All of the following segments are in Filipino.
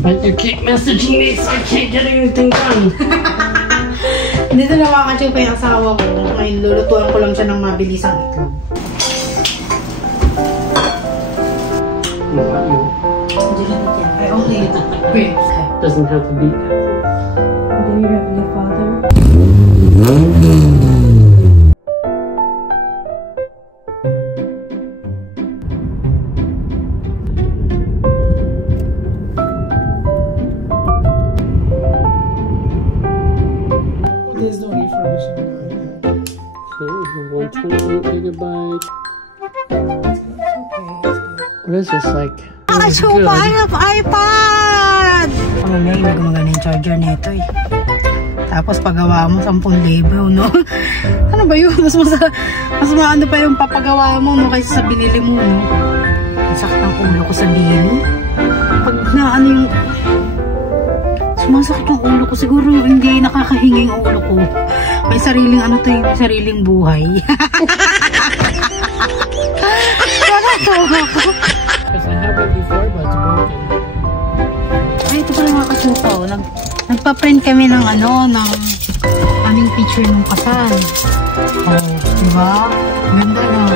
But you keep messaging me so I can't get anything done. Dito na mga ka-chupa yung asawa ko. Ngayon, lulutuan ko lang siya ng mabilisang itlog. I only eat it. Doesn't have to be that. Dear Heavenly Father. There's no refurbishing now. So, 128 gigabyte. What is this like? Chupa, I have iPad! Mamaya yung gumagana yung charger nito eh. Tapos pagawa mo 10,000, no? Ano ba yun? Mas maano pa yung papagawa mo, no? Kaysa sa binili mo, no? Masakit ang ulo ko sa bili. Pag na ano yung... Sumasakit yung ulo ko. Siguro hindi nakakahinga yung ulo ko. May sariling ano to yung sariling buhay. Because I have it before, but it's broken. Ay, ito pala mga ka-chupa, oh. Nagpa-print kami ng ano, ng aming picture ng kasal. Oh, diba? Ganda na.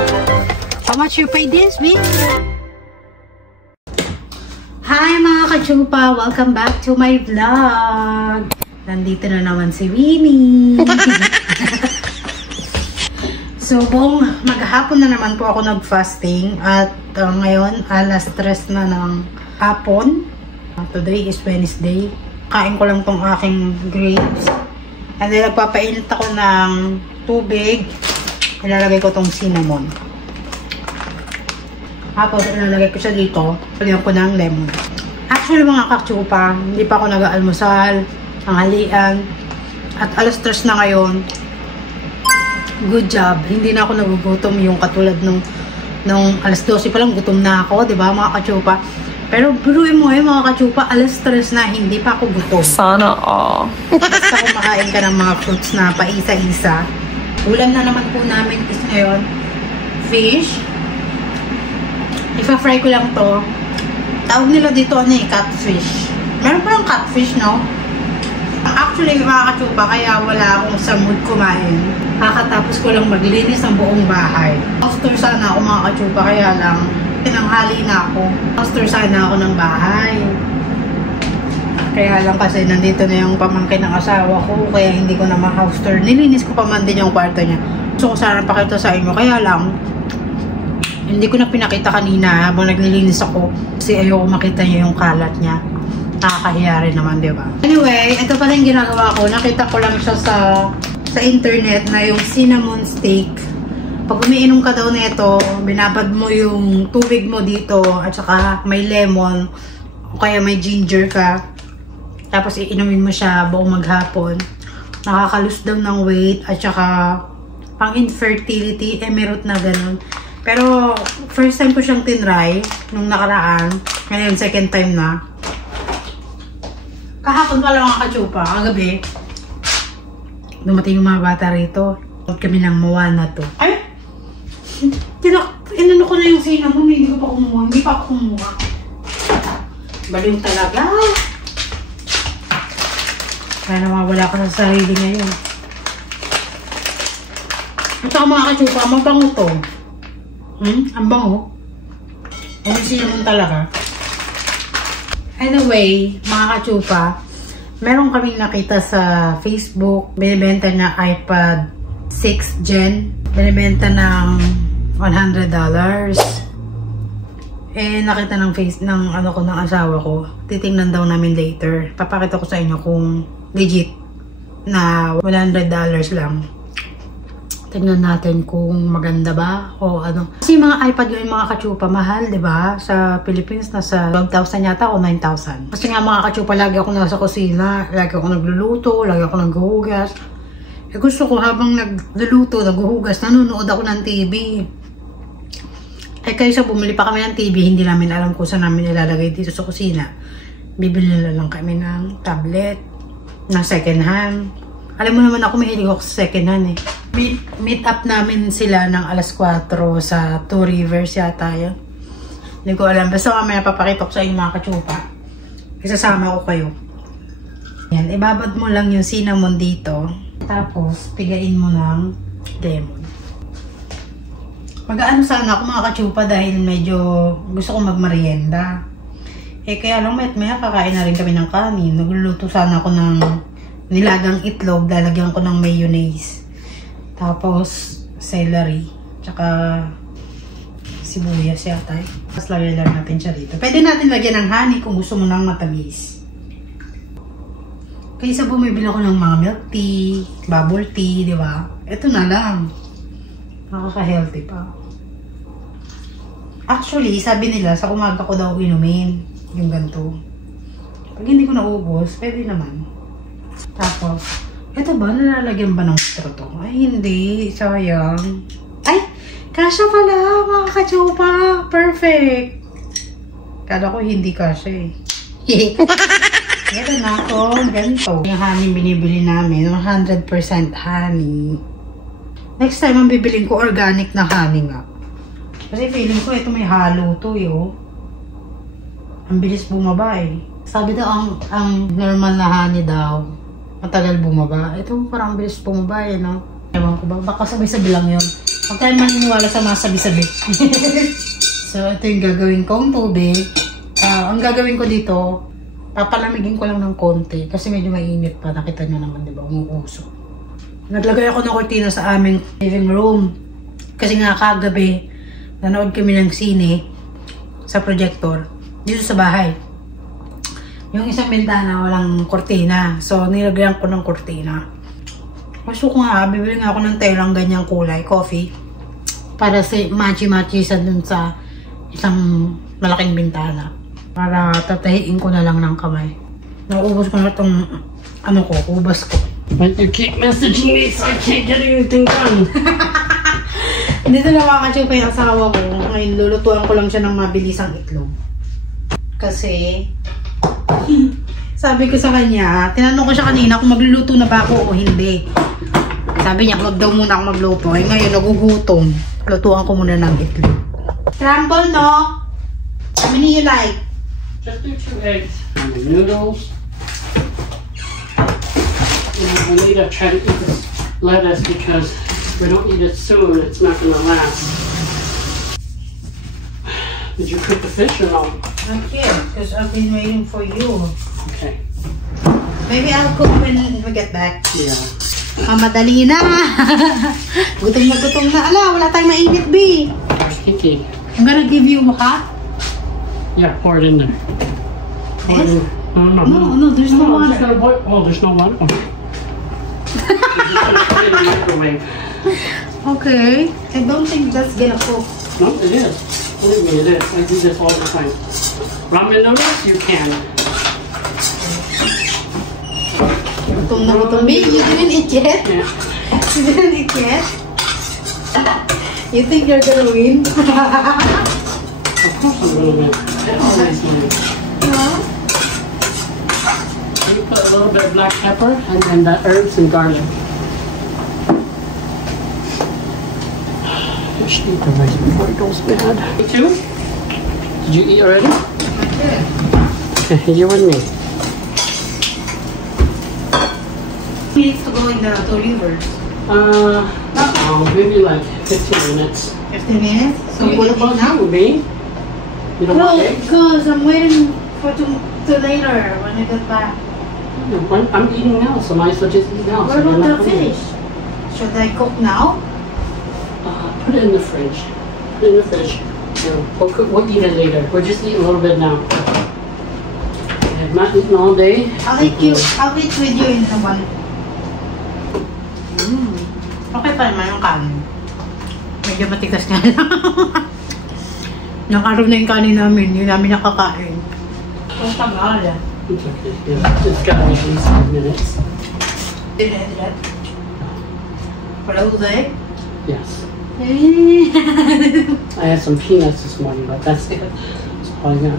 How much you pay this, babe? Hi mga ka-chupa! Welcome back to my vlog! Nandito na naman si Winnie! So, maghapon na naman po ako nag-fasting at ngayon, alas 3 na ng hapon. Today is Wednesday. Kain ko lang tong aking grapes. And then, nagpapainit ako ng tubig. Ilalagay ko tong cinnamon. Tapos, ilalagay ko siya dito. Lagyan ko ng lemon. Actually, mga ka-chupa, hindi pa ako nag-aalmusal, tanghalian. At alas 3 na ngayon. Good job. Hindi na ako nagugutom yung katulad nung alas 12 pa lang gutom na ako, 'di ba, mga ka-chupa? Pero biruin mo mga ka-chupa, alas 3 na hindi pa ako gutom. Sana all. Basta kumakain ka ng mga fruits na paisa-isa. Ulam na naman po namin is ngayon fish. Ipa-fry ko lang to. Tawag nila dito catfish. Meron pa lang catfish, no? Actually, mga ka-chupa, kaya wala akong sa mood kumain. Kakatapos ko lang maglinis ng buong bahay. After sana ako mga ka-chupa, kaya lang tinanghali na ako. After sana ako ng bahay. Kaya lang kasi nandito na yung pamangkin ng asawa ko, kaya hindi ko na ma-house tour. Nilinis ko pa man din yung kwarto niya. So, sana pakita sa inyo. Kaya lang, hindi ko na pinakita kanina habang naglilinis ako kasi ayoko makita niyo yung kalat niya. Nakakahiya rin naman, diba? Anyway, ito pala yung ginagawa ko. Nakita ko lang siya sa internet na yung cinnamon steak. Pag umiinom ka daw nito, binabad mo yung tubig mo dito at saka may lemon o kaya may ginger ka. Tapos iinumin mo siya buong maghapon. Nakakalus daw ng weight at saka pang infertility, emerald na ganun. Pero first time ko siyang tinry nung nakaraan. Ngayon second time na. Kahapon pala mga ka-chupa, kagabi, dumating yung mga bata rito. Huwag kami ng Moana to. Ay! Inano ko na yung cinnamon, hindi ko pa kumuha. Hindi pa ako kumuha. Baliw talaga. Kaya nawawala ka sa sarili ngayon. Ito mga ka-chupa, mabango to. Ang bango. Ano yung cinnamon talaga. Anyway, mga ka-chupa, meron kaming nakita sa Facebook, binibenta na iPad 6 Gen. Binibenta ng $100. Eh, nakita ng ano ko, ng asawa ko. Titingnan daw namin later. Papakita ko sa inyo kung legit na $100 lang. Tingnan natin kung maganda ba o ano. Kasi mga iPad yung mga ka-chupa, mahal, di ba? Sa Philippines, nasa 12,000 yata o 9,000. Kasi nga mga ka-chupa, lagi ako nasa kusina, lagi ako nagluluto, lagi ako naghuhugas. Eh gusto ko habang nagluluto, naghuhugas, nanonood ako ng TV. Eh kaysa bumili pa kami ng TV, hindi namin alam kung saan namin ilalagay dito sa kusina. Bibili na lang kami ng tablet, na second hand. Alam mo naman ako, mahilig ako sa second hand eh. Meet up namin sila ng alas 4 sa Two Rivers yata yun. Hindi ko alam. Basta mamaya papakita ko sa inyo mga ka-chupa. Isasama ko kayo. Yan, ibabad mo lang yung cinnamon dito. Tapos, pigain mo ng lemon. Mag-aano sana ako mga kachupa dahil medyo gusto ko magmerienda. Kaya lang maya kakain na rin kami ng kanin. Nagluluto sana ako ng nilagang itlog. Lalagyan ko ng mayonnaise. Tapos, celery. Tsaka, sibuyas yata. Tapos lagyan lang natin siya dito. Pwede natin lagyan ng honey kung gusto mo ng matamis. Kaysa bumibili ako ng mga milk tea, bubble tea, di ba? Ito na lang. Nakaka-healthy pa. Actually, sabi nila, sa umaga ko daw inumin yung ganito. Pag hindi ko naubos, pwede naman. Tapos, ito ba? Nalalagyan ba ng straw to? Ay, hindi. Sayang. Ay! Kasha pala, mga kachupa. Perfect. Kala ko hindi kasha eh. Meron ako. Ganito. Yung honey binibili namin. 100% honey. Next time, ang bibilin ko organic na honey nga. Kasi feeling ko ito may halo to eh. Oh. Ang bilis bumaba eh. Sabi daw, ang normal na honey daw, matagal bumaba. Ito parang bilis bumaba eh, no? Ewan ko ba? Baka sabi-sabi lang yun. Huwag tayo maniniwala sa mga sabi-sabi. So, ito yung gagawin kong tubig. Ang gagawin ko dito, papalamigin ko lang ng konti. Kasi medyo mainit pa. Nakita nyo naman, di ba? Umuusok. Naglagay ako ng kortina sa aming living room. Kasi nga kagabi, nanood kami ng sine sa projector. Dito sa bahay. Yung isang bintana, walang kortina. So, nilagyan ko ng kortina. Gusto ko nga, bibili nga ako ng telang ganyang kulay, coffee. Para si matchy-matchy sa dun sa isang malaking bintana. Para tatahiin ko na lang ng kamay. Naubos ko na itong, ubas ko. But you keep messaging me so I can't get anything done. Dito na makakachip yung asawa ko. Ngayon, lulutuan ko lang siya ng mabilisang itlog. Kasi, sabi ko sa kanya, tinanong ko siya kanina kung magluluto na ba ako o hindi. Sabi niya, wag daw muna ako magluto. Eh ngayon, nagugutom. Lutuan ko muna ng itlog. Scramble, no? How many you like? Just do 2 eggs. And the noodles. And we need to try to eat this lettuce because if we don't eat it soon, it's not going to last. Did you cook the fish or no? Not yet, because I've been waiting for you. Okay. Maybe I'll cook when we get back. Yeah. Madali na. Gutom na. Ala, wala tayong mainit, B. Kinky. I'm gonna give you hot. Yeah, pour it in there. Pour it Yes? in. No, there's no I'm just water. gonna boil. Oh, there's no water. Oh. I'm just gonna put it in the microwave. Okay. I don't think that's gonna cook. No, it is. Believe me, it is. I do this all the time. Ramen noodles, you can. Gutom na gutom, B. You didn't eat yet? Yeah. You didn't eat yet? You think you're gonna win? Of course I'm gonna win. I always win. No? You put a little bit of black pepper and then the herbs and garlic. I should eat the rice before it goes bad. You too? Did you eat already? Okay, you and me. Needs to go in the two rivers. Maybe like 15 minutes. 15 minutes? So what about you, B? You don't No, want eggs? because I'm waiting for to later when I get back. I'm eating now, so might as well just eat now. What so you're about not the hungry. fish? Should I cook now? Put it in the fridge. Put it in the fridge. We'll eat it later. We'll just eat a little bit now. I've not eaten all day. I'll eat with you in the one. Okay pa naman yung kanin. Medyo matigas nga lang. Nakaroon na yung kanin namin. Hindi namin nakakain. Ang tagal. It's okay. Yeah. It's got at least 5 minutes. Did that? For all day? Yes. I had some peanuts this morning, but that's it. That's all I got.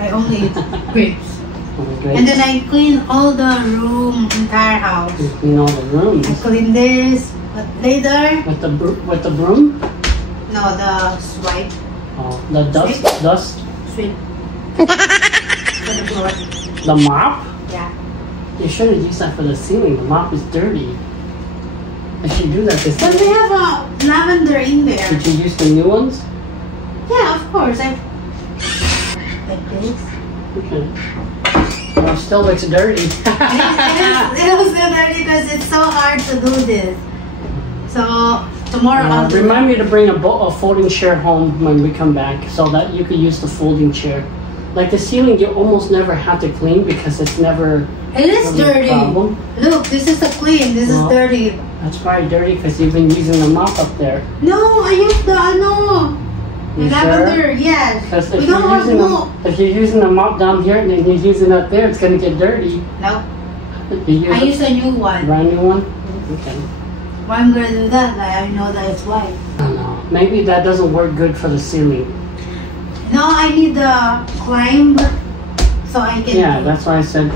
I only eat grapes. Okay. And then I clean all the room, entire house. You clean all the rooms. I clean this, but later, With the broom? no, the swipe. Oh. The dust. Sweep. The mop? Yeah. You shouldn't use that for the ceiling. The mop is dirty. If you do that, this But we have a lavender in there. Did you use the new ones? Yeah, of course. Like this. Okay. Well, it still looks dirty. It was so dirty because it's so hard to do this. So tomorrow I'll do Remind me to bring a folding chair home when we come back so that you could use the folding chair. Like the ceiling, you almost never have to clean because it's never. It is dirty. Problem. Look, this is a clean. This is dirty. That's probably dirty because you've been using the mop up there. No, I use the You lavender. sure? Yes. Because We don't have mop. if you're using the mop down here and then you're using it up there, it's gonna get dirty. No, You I use a new one. brand new one. Okay. Why I'm gonna do that? Like, I know that it's white. I don't know. Maybe that doesn't work good for the ceiling. No, I need the climb so I can. Yeah, that's why I said,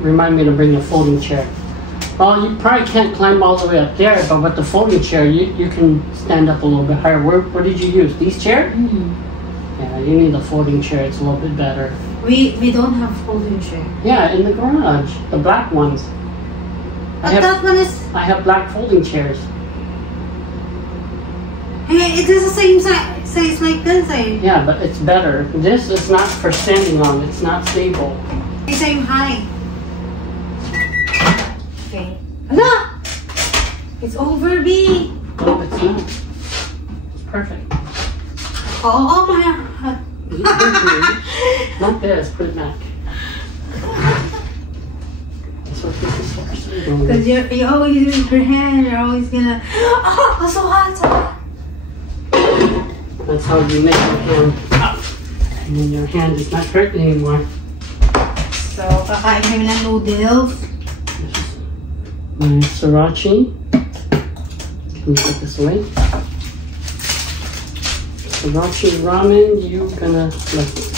remind me to bring a folding chair. Well, you probably can't climb all the way up there, but with the folding chair, you can stand up a little bit higher. What did you use? These chairs? Mm-hmm. Yeah, you need a folding chair. It's a little bit better. We don't have folding chair. Yeah, in the garage, the black ones. But that one is. I have black folding chairs. Hey, it is the same size like this. Yeah, but it's better. This is not for standing on. It's not stable. The same height. Okay. Look! It's over, B. No, it's not. It's perfect. Oh my. Not this. Put it back. That's what this is for. Because you always use your hand. You're always gonna. Oh, so hot, so hot. That's how you make your hand up. And then your hand is not hurt anymore. So, kakain kami ng noodles. My sriracha. Can you put this away? Sriracha ramen, you gonna like it.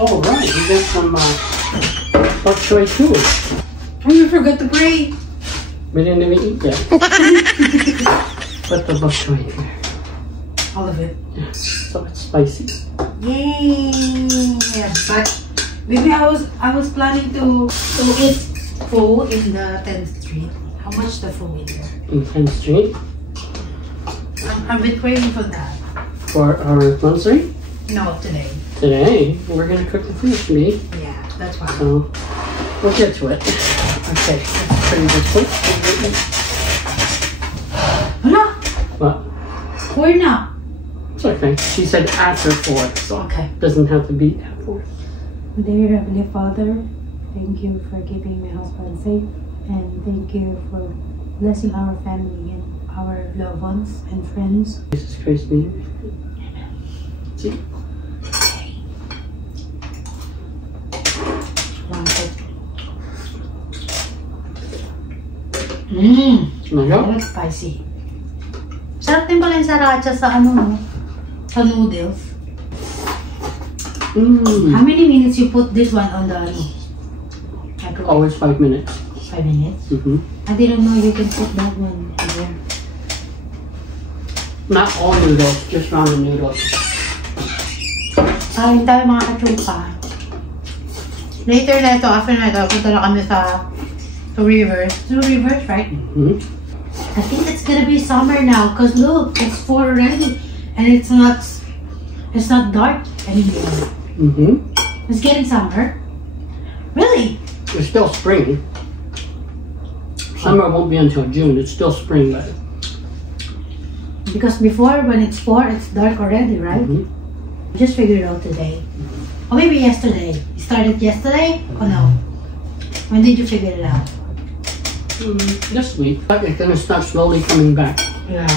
Oh right, you got some bok choy too. Oh, you forgot to pray. We didn't even eat yet. Put the bok choy in there. All of it. Yeah, so it's spicy. Yay! But maybe I was planning to eat pho in the 10th Street. How much the pho in there? In 10th Street. I've been craving for that. For our anniversary? No, today. Today, we're gonna cook the fish meat. Yeah, that's why. So, we'll get to it. Okay, that's pretty good quick. Hala! What? Where now? It's okay. She said after 4, so Okay. it doesn't have to be at 4. Dear Heavenly Father, thank you for keeping my husband safe, and thank you for blessing our family and our loved ones and friends. Jesus Christ's name. See? That's spicy. Sarap din pala yung sriracha sa sa noodles. How many minutes you put this one on the microwave? Always 5 minutes. 5 minutes? I didn't know you can put that one in there. Not all noodles, just ramen noodles. Kain tayo mga kachupa. Later na ito, after na ito, punta na kami sa Two Rivers. Two Rivers, right? I think it's gonna be summer now, cause look, it's 4 already, and it's not dark anymore. It's getting summer. Really? It's still spring. Summer won't be until June. It's still spring, but because before, when it's 4, it's dark already, right? Just figured it out today. Or maybe yesterday. You started yesterday? Or no? When did you figure it out? this week. It's gonna start slowly coming back. Yeah.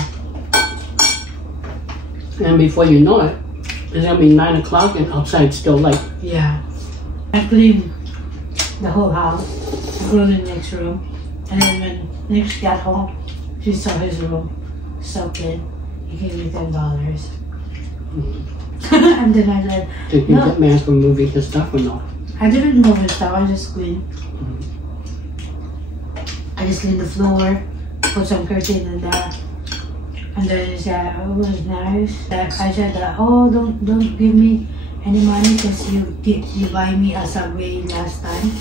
And before you know it, it's gonna be 9 o'clock and outside it's still light. Yeah. I cleaned the whole house, including Nick's room. And then when Nick got home, she saw his room so clean. He gave me $10. And then I said, Did you no. get mad for moving his stuff or not? I didn't move his stuff, I just cleaned. I just cleaned the floor, put some curtain in there. And And then he said, oh, it was nice. That I said that, oh, don't give me any money because you buy me a Subway last time.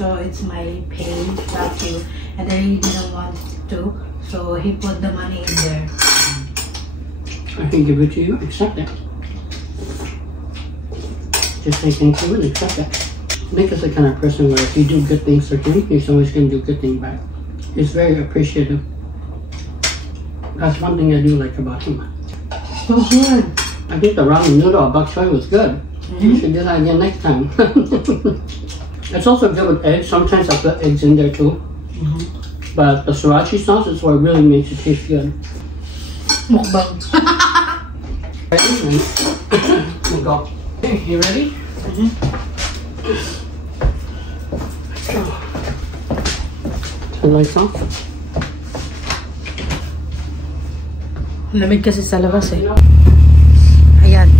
So it's my pay back to you. And then he didn't want to. So he put the money in there. I can give it to you. Accept it. Just say thank you and accept it. Nick is the kind of person where if you do good things for him, he's always going to do good things back. He's very appreciative. That's one thing I do like about him. So good. I think the ramen noodle at bok choy was good. You should do that again next time. It's also good with eggs. Sometimes I put eggs in there too. But the sriracha sauce is what really makes it taste good. Mukbang. Ready? We'll go. Okay, you ready? Turn the lights off. Lamig kasi sa labas eh. Ayan.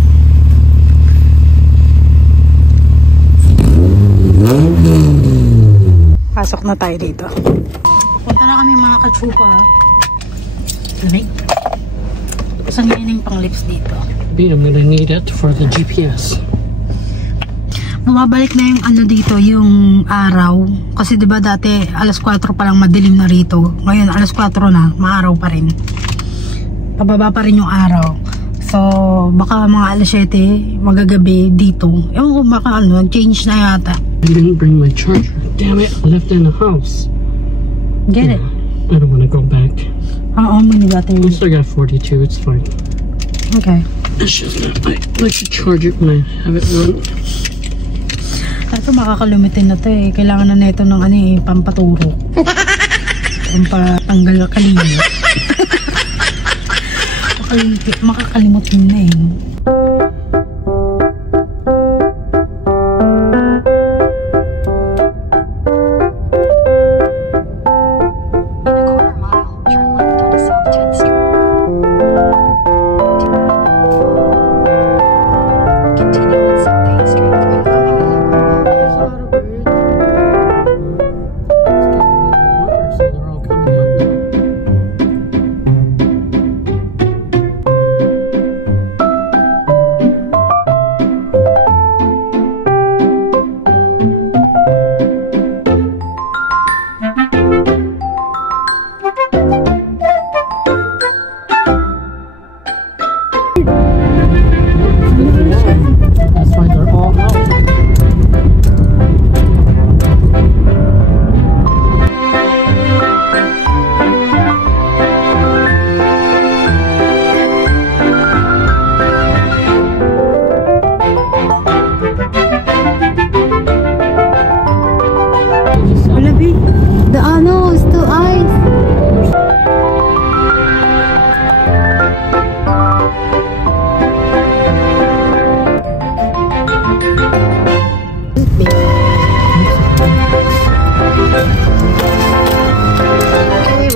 Pasok na tayo dito. Punta na kami mga kachupa. Lamig. Saan yun yung pang lips dito? I'm gonna need it for the GPS. Bumabalik na yung ano dito, yung araw. Kasi diba dati alas 4 pa lang madilim na rito. Ngayon alas 4 na, maaraw pa rin. Pababa pa rin yung araw. So, baka mga alas 7 magagabi dito. Ewan ko baka ano, change na yata. I didn't bring my charger. Damn it, I left it in the house. Get it? I don't want to go back. Oo, mani dati. I still got 42, it's fine. Okay. It's just I like to charge it when I have it run. Ito makakalumitin na to eh. Kailangan na neto ng ano eh, pampaturo. Pampatanggal kalimot. Makakalimot mo na eh.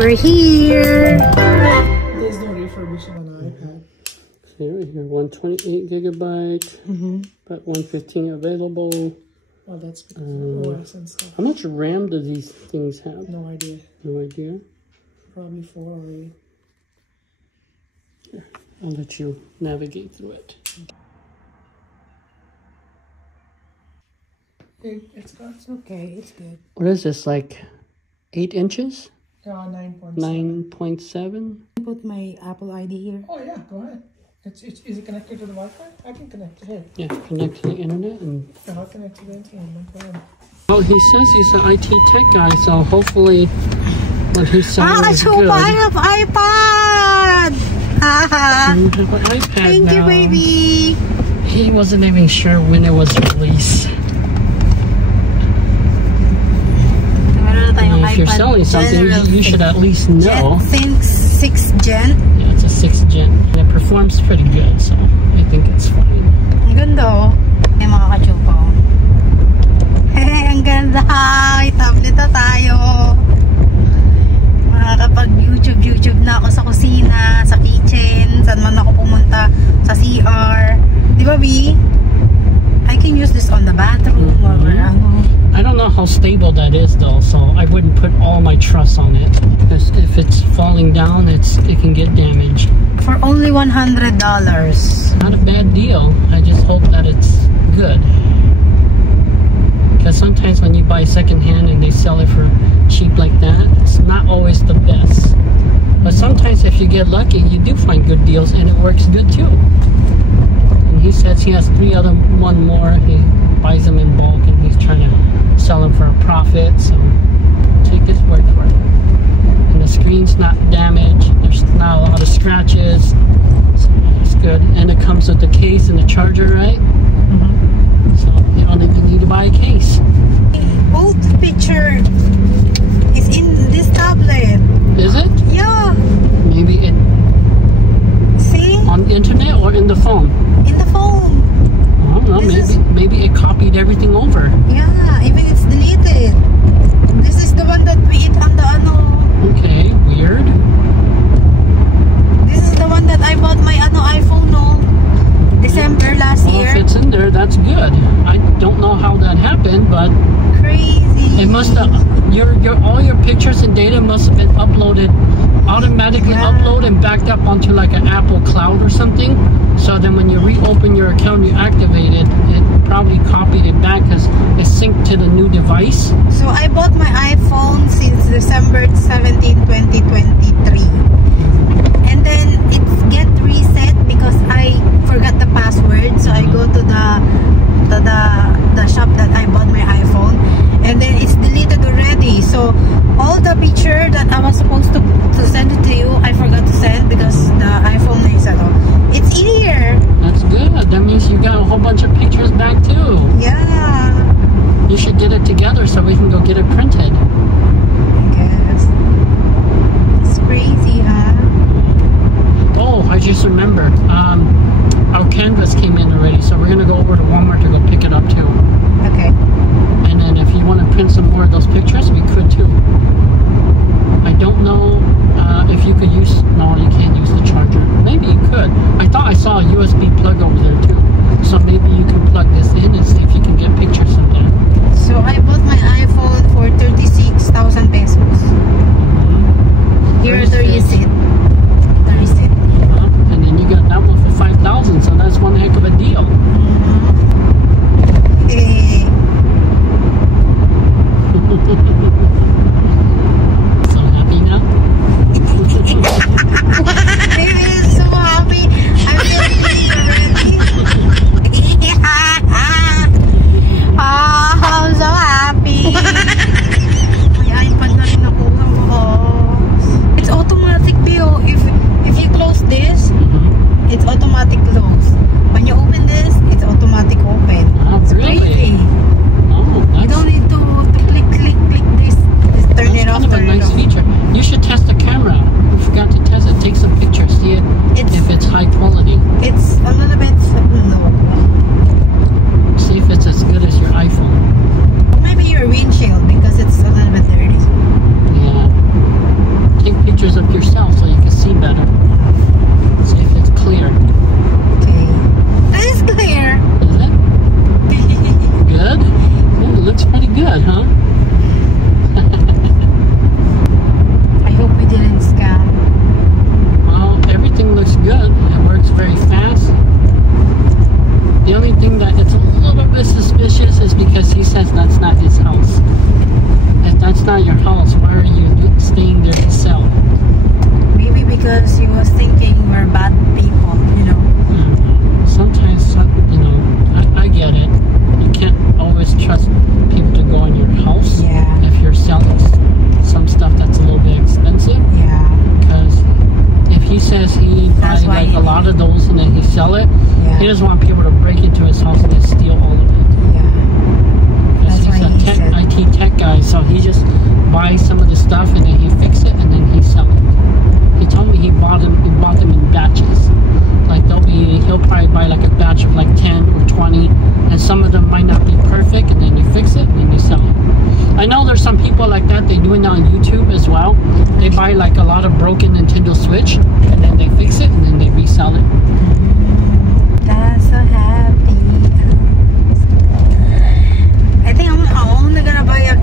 We're here. There's no refurbishing on the iPad. See right here, 128 gigabyte, but 115 available. Oh, that's because of OS and stuff. How much RAM do these things have? No idea. No idea. Probably 4 or 8. Here, I'll let you navigate through it. It's got Okay, it's good. What is this, like 8 inches? 9.7. 9.7? Put my Apple ID here. Oh yeah, go ahead. Is it connected to the Wi-Fi? I can connect to it. Yeah, connect to the internet and... Yeah, I'll connect to the internet, no problem. Well, he says he's an IT tech guy, so hopefully what he's saying is good. I have iPad! You have an iPad Thank you, now. baby! He wasn't even sure when it was released. If you're selling something, you should at least know. Jet 6 Gen. Yeah, it's a 6th gen. And it performs pretty good, so I think it's fine. Ang ganda oh. Ay mga kachupa oh. Hey, ang ganda. May tablet na tayo. Makakapag-YouTube na ako sa kusina, sa kitchen, saan man ako pumunta, sa CR. Di ba, B? I can use this on the bathroom or ano. I don't know how stable that is though, so I wouldn't put all my trust on it. Because if it's falling down, it can get damaged. For only $100. Not a bad deal. I just hope that it's good. Because sometimes when you buy secondhand and they sell it for cheap like that, it's not always the best. But sometimes if you get lucky, you do find good deals and it works good too. And he says he has one more. He buys them in bulk and he's trying to sell them for a profit. So take his word for it. And the screen's not damaged. There's not a lot of scratches. So it's good. And it comes with the case and the charger, right? So you only need to buy a case. Both picture is in this tablet. Is it? Yeah. Maybe it See? on the internet or in the phone? In the phone. I don't know. Maybe it copied everything over. Yeah, even it's deleted. This is the one that we eat on the Okay, weird. This is the one that I bought my iPhone December last year. If it's in there, that's good. I don't know how that happened, but crazy. it must have. All your pictures and data must have been uploaded, automatically uploaded and backed up onto like an Apple Cloud or something. So then when you reopen your account, you activate it. It probably copied it back because it's synced to the new device. So I bought my iPhone since December 17, 2023. And then it get reset because I forgot the password. So I go to the shop that I bought my iPhone, and then it's deleted already. So all the picture that I was supposed to send it to you, I forgot to send because the iPhone is it's in here. That's good. That means you got a whole bunch of pictures back too. Yeah. You should get it together so we can go get it printed. Yes. It's crazy, huh? Oh, I just remembered. Our canvas came in already, so we're gonna go over to Walmart to go pick it up too. Okay. And then if you want to print some more of those pictures, we could too. I don't know if you could use. No, you can't use the charger. Maybe you could. I thought I saw a USB plug over there too. So maybe you can plug this in and see if you can get pictures from that. So I bought my iPhone for 36,000 pesos. Here is the receipt. The receipt. And then you got that one for 5,000. So that's one heck of a deal. So happy now? Baby is so happy. I'm feeling already. I'm so happy. May iPad na rin ako. It's automatic, Bio. If you close this, it's automatic close. When you open this, it's automatic open. Oh, It's really? crazy. Oh, You don't need to click this. Just turn it off. That's kind of a Turn it nice off. feature. You should test the camera. You forgot to test it. Take some pictures. See if it's high quality. It's a little bit low. See if it's as good as your iPhone. Maybe your windshield because it's a little bit dirty. Yeah. Take pictures of yourself so you can see better. See if it's clear. Okay. That is clear. Is it? Good? Yeah, it looks pretty good, huh? I hope we didn't scam. Well, everything looks good. It works very fast. The only thing that it's a little bit suspicious is because he says that's not his house. If that's not your house, why are you staying there to sell? Maybe because he was thinking we're bad people, you know. Sometimes, you know, I get it. You can't always trust people to go in your house. Yeah. If you're selling some stuff that's a little bit expensive. Yeah. Because if he says he buys That's why like he a lot of those and then he sell it, Yeah. he doesn't want people to break into his house and just steal all of it. Yeah. Because That's he's why a he said- IT tech guy, so he just buys some of the stuff and then he fix it and then he sell it. He told me he bought them in batches. Like he'll probably buy like a batch of like 10 or 20, and some of them might not be perfect, and then you fix it and then you sell it. I know there's some people like that. They do it on YouTube as well. They buy like a lot of broken Nintendo Switch and then they fix it and then they resell it. That's so happy. I think I'm only gonna buy a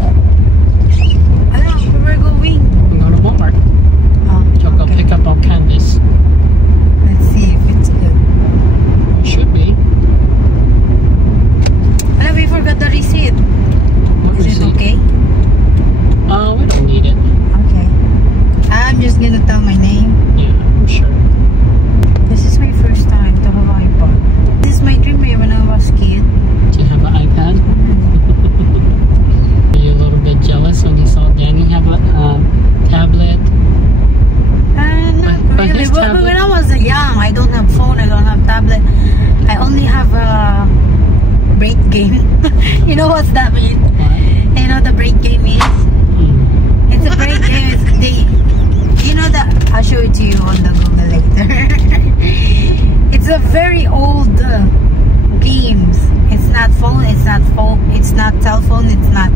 game. You know what's that mean? What? You know the break game is? It's a break game. You know that, I'll show it to you on the Google later. It's a very old games. It's not phone, it's not cell phone, it's not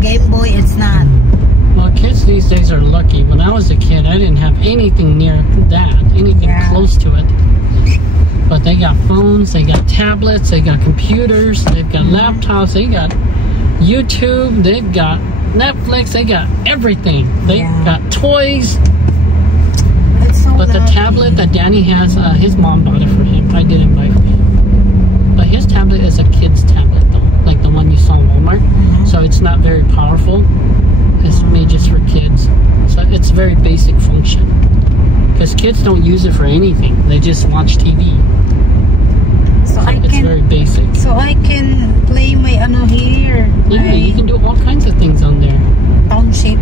Game Boy, it's not. Well, kids these days are lucky. When I was a kid, I didn't have anything near that, anything close to it. But they got phones, they got tablets, they got computers, they've got laptops, they got YouTube, they've got Netflix, they got everything. They got toys. So but the tablet that Danny has, his mom bought it for him. I didn't buy it for him. But his tablet is a kid's tablet though, like the one you saw in Walmart. So it's not very powerful. It's made just for kids. So it's very basic function. Because kids don't use it for anything. They just watch TV. So it's very basic. So I can play my here. Yeah, you can do all kinds of things on there. Township.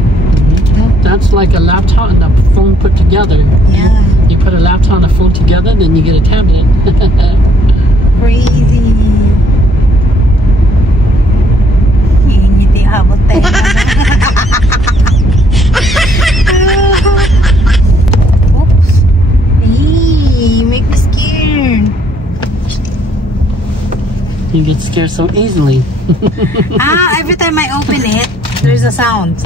That's like a laptop and a phone put together. Yeah. You put a laptop and a phone together, then you get a tablet. Crazy. Ngiti abot tayo. Oops. Hey, make me scared. You get scared so easily. Every time I open it, there's a sound.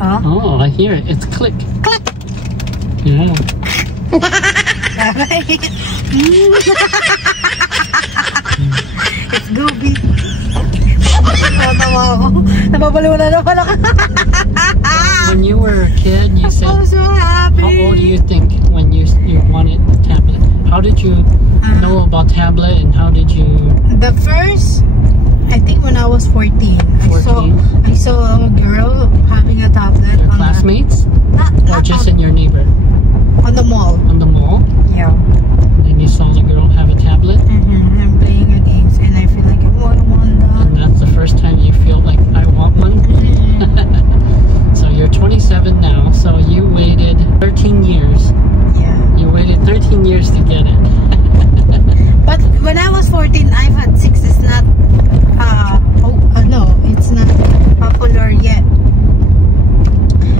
Oh, I hear it. It's click. Click. Yeah. It's Gobi. When you were a kid, you said, I'm so happy. how old do you think when you wanted a tablet? How did you know about tablet and how did you... The first, I think when I was 14. 14? I saw a girl having a tablet. Your classmates? Or just in your neighbor? On the mall. On the mall? Yeah. And then you saw the girl have a tablet? I'm playing a games and I feel like I want that. And that's the first time you feel like, I want one? So you're 27 now, so you waited 13 years. Yeah. You waited 13 years to get it. But when I was 14, iPhone 6 is not, no, it's not popular yet.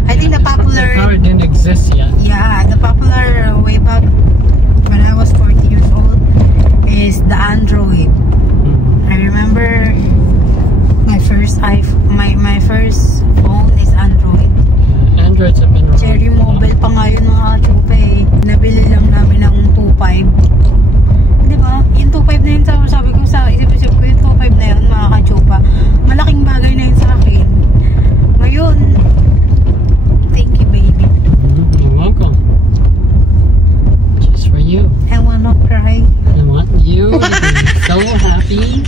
I think the popular... The power didn't exist yet. Yeah, the popular way back when I was 40 years old is the Android. I remember my first my first phone is Android. Androids have been around. Cherry Mobile pa nga yun mga chupa eh. Nabili lang namin ng 2.5. Diba? Yung 2.5 na yun, sabi ko sa isip-isip ko yung 2.5 na yun mga kachupa. Malaking bagay na yun sa akin. Ngayon, thank you baby. You're welcome. Just for you. I wanna cry. I want you to be so happy.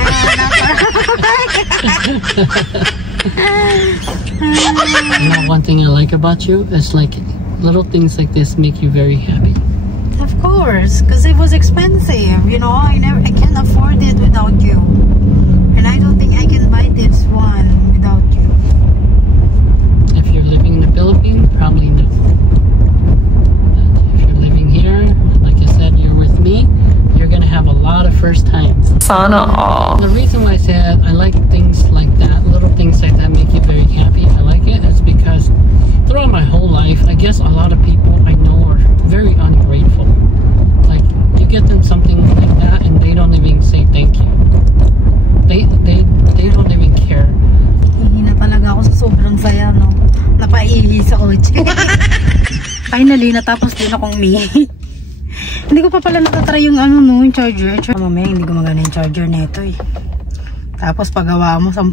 I wanna cry. You know, one thing I like about you is like little things like this make you very happy. Of course, because it was expensive. You know, I can't afford it without you, and I don't think I can buy this one without you. If you're living in the Philippines, probably no. But if you're living here, like I said, you're with me, you're gonna have a lot of first times. Sana all. The reason why I said I like things like that, little things like that make you very happy. I like it is because throughout my whole life, I guess a lot of people I know are very ungrateful. Like you get them something like that and they don't even say thank you. They don't even care. Hihina talaga ako sa sobrang saya, no? Napaihi sa kotse. Finally, natapos din akong Hindi ko pa pala natatry yung yung charger. Mamaya, hindi ko magana yung charger neto eh. Tapos pagawa mo 10,000,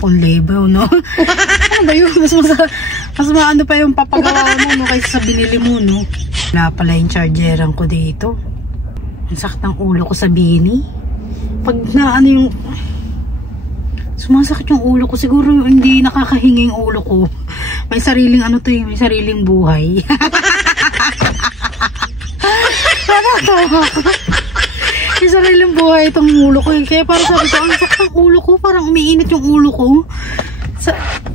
no? Ano ba yun? Mas maano pa yung papagawa mo, no? Kaysa sa binili mo, no? Wala pala yung chargeran ko dito. Ang sakit ng ulo ko sa bini. Pag yung... Sumasakit yung ulo ko. Siguro hindi nakakahinga yung ulo ko. May sariling may sariling buhay. May sariling buhay itong ulo ko. Kaya parang sabi ko, ang sakit ng ulo ko. Parang umiinit yung ulo ko.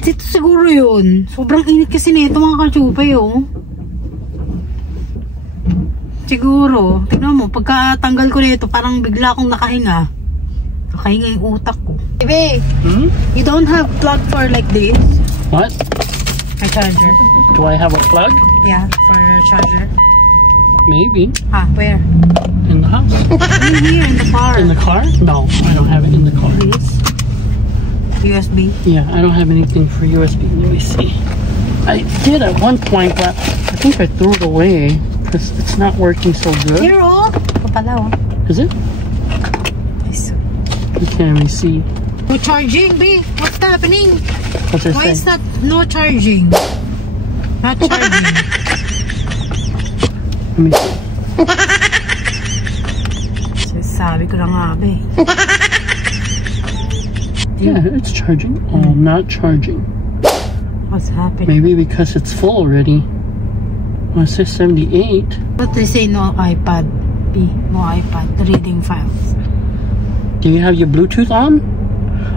Dito siguro yun. Sobrang init kasi nito mga kachupay, oh. Siguro. Tignan mo, pagkatanggal ko nito, parang bigla akong nakahinga. Nakahinga yung utak ko. Babe, you don't have plug for like this? What? A charger. Do I have a plug? Yeah, for a charger. Maybe. Ah, where? In the house. In here, in the car. In the car? No, I don't have it in the car. This? USB? Yeah, I don't have anything for USB. Let me see. I did at one point, but I think I threw it away because it's not working so good. Here, oh. Ito pala, oh. Is it? Yes. You can't really see. No charging, babe. What's happening? What's it Why say? is that no charging? Not charging. Let me see. Sabi ko na nga, babe. Yeah, it's charging. Oh, not charging. What's happening? Maybe because it's full already. Well, it says 78. But they say no iPad. B, no iPad. Reading files. Do you have your Bluetooth on?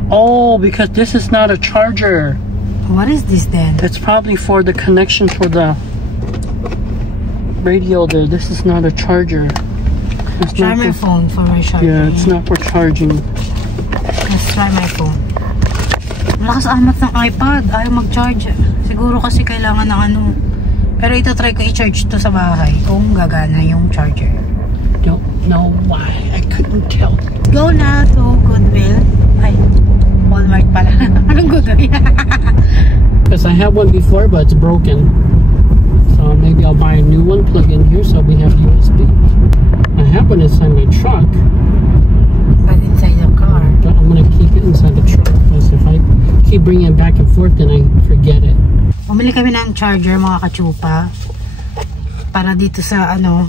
Oh, because this is not a charger. What is this then? That's probably for the connection for the radio there. This is not a charger. It's Try not my for, phone for my charging. yeah, it's not for charging. Let's try my phone. Lakas amat ng iPad. Ayaw mag-charge. Siguro kasi kailangan ng ano. Pero ito try ko i-charge to sa bahay kung gagana yung charger. Don't know why. I couldn't tell. Go na to Goodwill. Ay, Walmart pala. Anong Goodwill? Because I had one before, but it's broken. So maybe I'll buy a new one, plug in here, so we have USB. I have one inside my truck. But inside the car. But I'm gonna keep it inside the truck because if I keep bringing it back and forth, then I forget it. Bumili kami ng charger, mga kachupa. Para dito sa ano,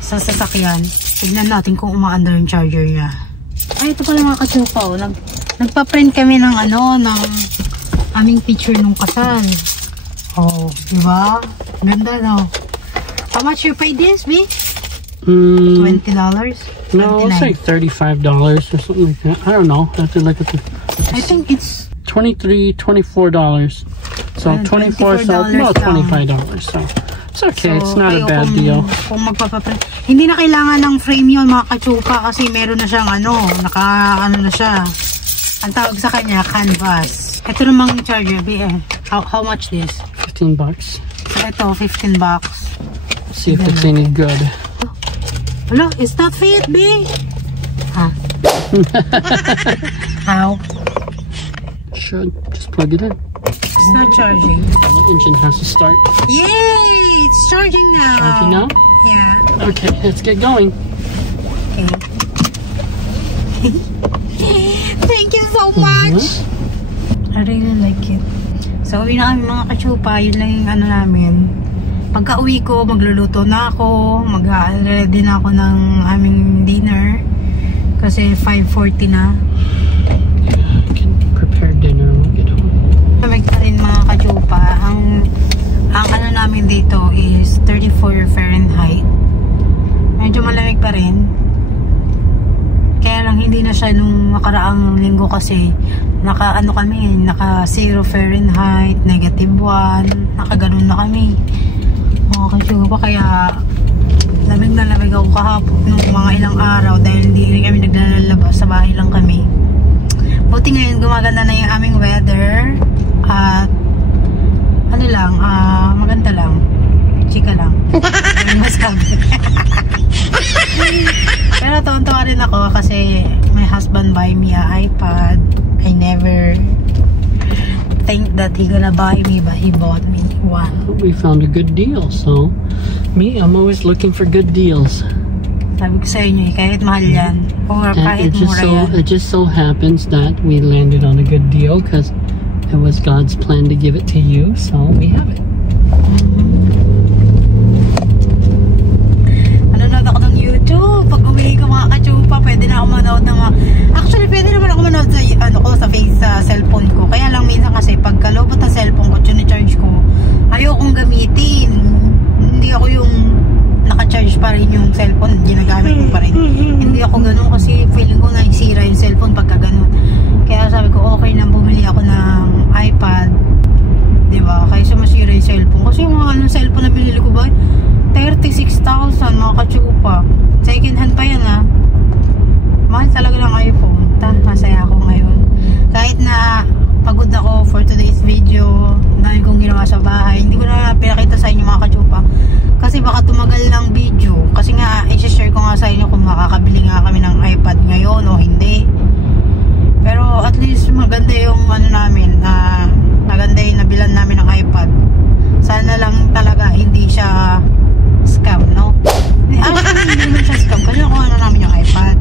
sa sasakyan. Tignan natin kung umaandar yung charger niya. Ay, ito pala mga kachupa. Oh. Nagpa-print kami ng ano, ng aming picture nung kasal. Oh, diba? Ganda, no? How much you pay this, B? $20? No, it's like $35 or something like that. I don't know. I have to look at the. I think it's $24. So $24, so no, $25. So it's okay. It's not a bad deal. Kung magpapaprint. Hindi na kailangan ng frame yun, mga kachupa, kasi meron na siyang ano, ano na siya. Ang tawag sa kanya, canvas. Ito namang charger, B, eh. How much this? $15. So ito, $15. See if it's any good. Hello, is that fit, B? Huh? How? Should just plug it in. It's not charging. The engine has to start. Yay! It's charging now. Charging now? Yeah. Okay, let's get going. Okay. Thank you so much. I really like it. So, uwi na kami mga kachupa. Yun lang yung ano namin. Pagka uwi ko, magluluto na ako. Mag-ready na ako ng aming dinner. Kasi 5:40 na. I can prepare dinner when we get home. Lamig pa rin mga kachupa. Ang ano namin dito is 34 Fahrenheit. Medyo malamig pa rin. Kaya lang hindi na siya nung nakaraang linggo kasi naka 0 Fahrenheit, -1, nakaganon na kami. Mga kachupa, kaya lamig na lamig ako kahapon nung mga ilang araw dahil hindi rin kami naglalabas, sa bahay lang kami. Buti ngayon gumaganda na yung aming weather at ano lang, maganda lang, chika lang. Mas kabi. Pero tuwan-tuwa rin ako kasi my husband buy me an iPad. I never think that he gonna buy me, but he bought me one. We found a good deal, so me, I'm always looking for good deals. Sabi ko sa inyo, kahit mahal yan or kahit mura yan. It just so happens that we landed on a good deal because it was God's plan to give it to you, so we have it. Manonood ako ng YouTube. Pag uwi ko mga kachupa, pwede na ako manood ng mga... Actually, pwede naman ako manood sa, sa cellphone ko. Kaya lang minsan kasi pag kalobot ang cellphone ko, charge ko, ayokong gamitin. Hindi ako yung naka-charge pa rin yung cellphone, ginagamit ko pa rin. Hindi ako ganun kasi feeling ko na isira yung cellphone pagka ganun. Kaya sabi ko, okay nang bumili ako ng iPad, diba? Kaysa masira yung cellphone. Kasi yung mga cellphone na binili ko ba, 36,000 mga kachupa. Second hand pa yan ha. Mahal talaga ng iPhone. Masaya ako ngayon. Kahit na pagod ako for today's video, dahil kong ginawa sa bahay, hindi ko na pinakita sa inyo mga kachupa. Kasi baka tumagal lang video. Kasi nga, i-share ko nga sa inyo kung makakabili nga kami ng iPad ngayon o hindi. Pero at least maganda yung ano namin, maganda yung nabilan namin ng iPad. Sana lang talaga hindi siya scam, no? Actually, hindi naman siya scam kasi nakuha na namin yung iPad.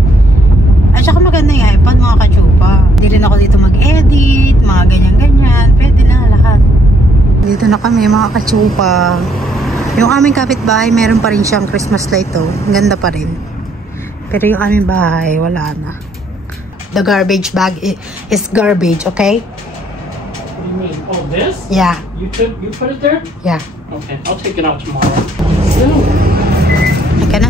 At saka maganda yung iPad mga kachupa. Hindi rin ako dito mag-edit, mga ganyan-ganyan. Pwede na lahat. Dito na kami mga kachupa. Yung aming kapitbahay, meron pa rin siyang Christmas light to. Ganda pa rin. Pero yung aming bahay, wala na. The garbage bag is garbage, okay? What do you mean? Oh, this? Yeah. You put it there? Yeah. Okay, I'll take it out tomorrow. Ika na.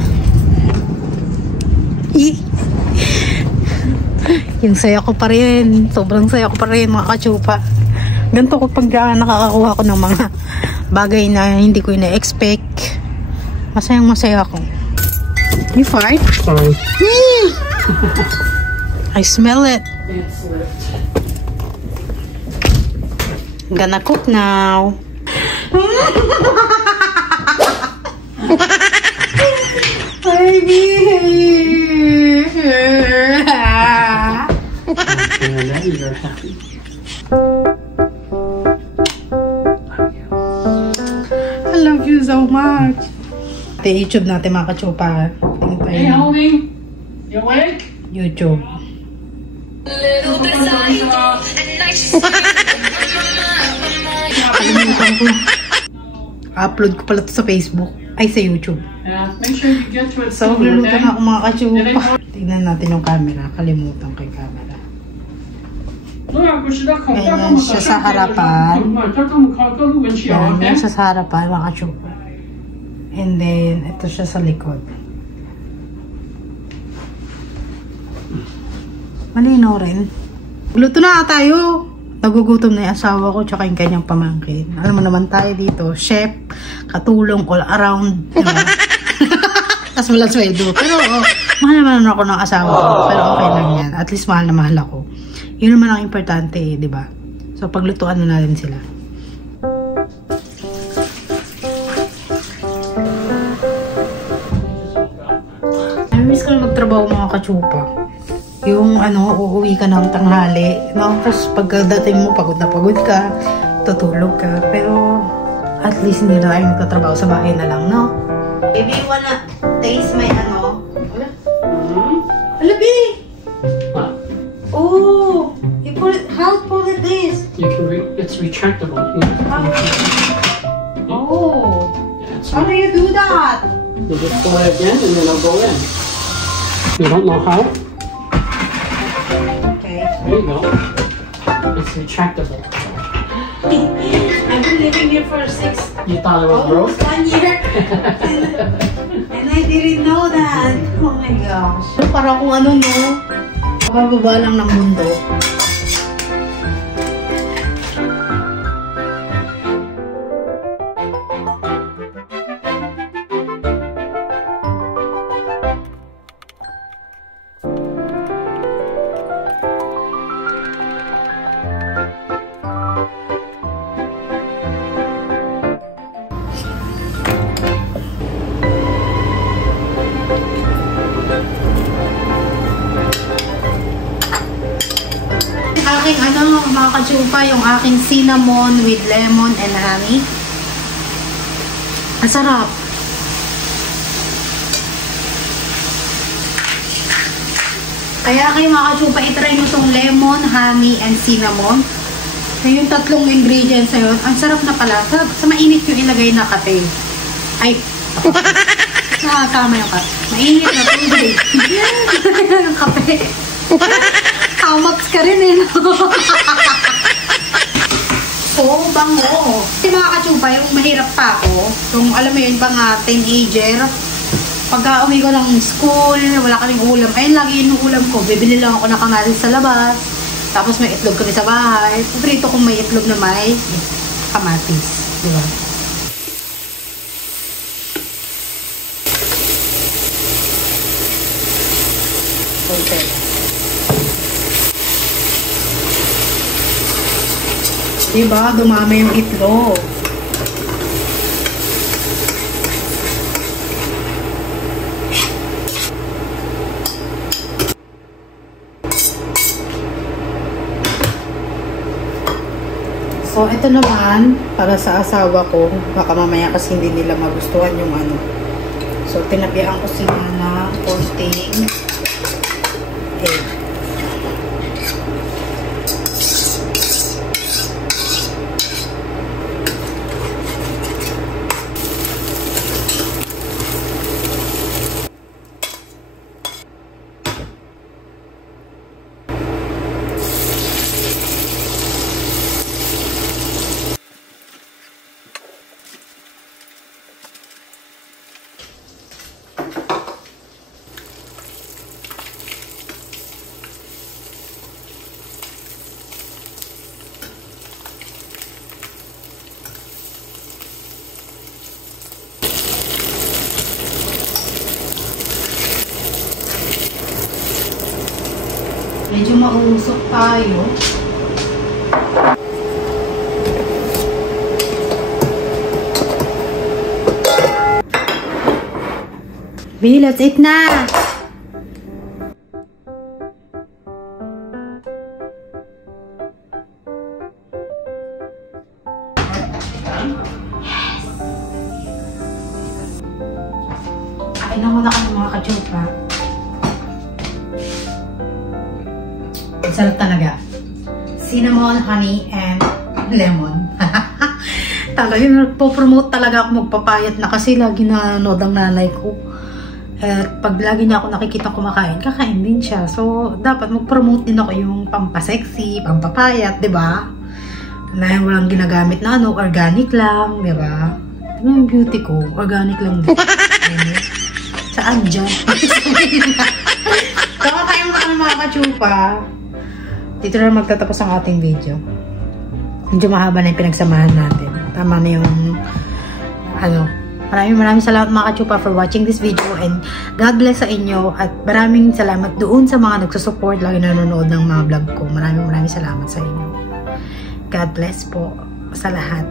Yung saya ko pa rin. Sobrang saya ko pa rin mga kachupa. Ganito ko pag nakakakuha ko ng mga bagay na hindi ko ina-expect. Masayang masaya ako. You fart? Sorry. I smell it. It's lit. I'm gonna cook now. You're happy. I love you so much. YouTube natin mga kachupa. Hey, homie. You awake? YouTube. Upload ko pala to sa Facebook. Ay, sa YouTube. Yeah, make sure you get to it So, soon, magluluto okay? na ako mga kachupa. Tignan natin yung camera. Kalimutan ko yung camera. Ayan siya sa harapan. Yan, yan siya sa harapan mga kachupa. And then, ito siya sa likod. Malinaw rin. Luto na tayo. Nagugutom na yung asawa ko tsaka yung kanyang pamangkin. Alam mo naman tayo dito, chef, katulong, all around. Diba? Tapos walang sweldo. Pero mahal naman ako ng asawa ko. Pero okay lang yan. At least mahal na mahal ako. Yun naman ang importante eh, di ba? So paglutuan na natin sila. Namiss ko na magtrabaho mga kachupa. Yung ano, uuwi ka ng tanghali, no? Tapos pagdating mo, pagod na pagod ka, tutulog ka. Pero at least hindi na tayo magtatrabaho sa bahay na lang, no? Baby, you wanna taste my ano? Hala, baby! What? Oh! You put it, how put it this? You can it's retractable. Yeah. Oh! Yeah, How do you do that? you just pull it again and then it'll go in. You don't know how? Okay. There you go. It's retractable. I've been living here for You thought it was broke? almost 1 year. And I didn't know that. Oh my gosh. Para kung ano, no? Bababa lang ng mundo. Aking ano, mga kachupa, yung aking cinnamon with lemon and honey. Ang sarap. Kaya kayo mga kachupa, itry nyo itong lemon, honey, and cinnamon. Yung tatlong ingredients na yun, ang sarap na pala. Sa mainit yung ilagay na kape. Ay, nakakama yung kape. Mainit na tubig. Yung kape. Hamax ka rin eh, no? Oo, bango. Kasi mga kachupa, yung mahirap pa ako, yung alam mo yun, pang teenager, pagka uwi ko ng school, wala kaming ulam, ayun lagi yung ulam ko, bibili lang ako ng kamatis sa labas, tapos may itlog kami sa bahay, paborito kong may itlog na may kamatis, di ba? Nutella. Diba? Dumami yung itlog. So, ito naman, para sa asawa ko, baka mamaya kasi hindi nila magustuhan yung ano. So, tinabihan ko sila na konting egg. Medyo mausok tayo. B, let's eat na! Kain na muna kami mga kachupa. Sarap talaga. Cinnamon, honey, and lemon. Talaga, nagpo-promote talaga ako magpapayat na kasi lagi nanonood ang nanay ko. At pag lagi niya ako nakikita kumakain, kakain din siya. So, dapat mag-promote din ako yung pampasexy, pampapayat, di ba? Na walang ginagamit na ano, organic lang, di ba? Ano yung beauty ko? Organic lang din. Saan dyan? Kakain mo kami mga kachupa. Dito na magtatapos ang ating video. Medyo mahaba na yung pinagsamahan natin. Tama na yung ano. Maraming salamat mga kachupa for watching this video and God bless sa inyo at maraming salamat doon sa mga nagsusupport lagi nanonood ng mga vlog ko. Maraming salamat sa inyo. God bless po sa lahat.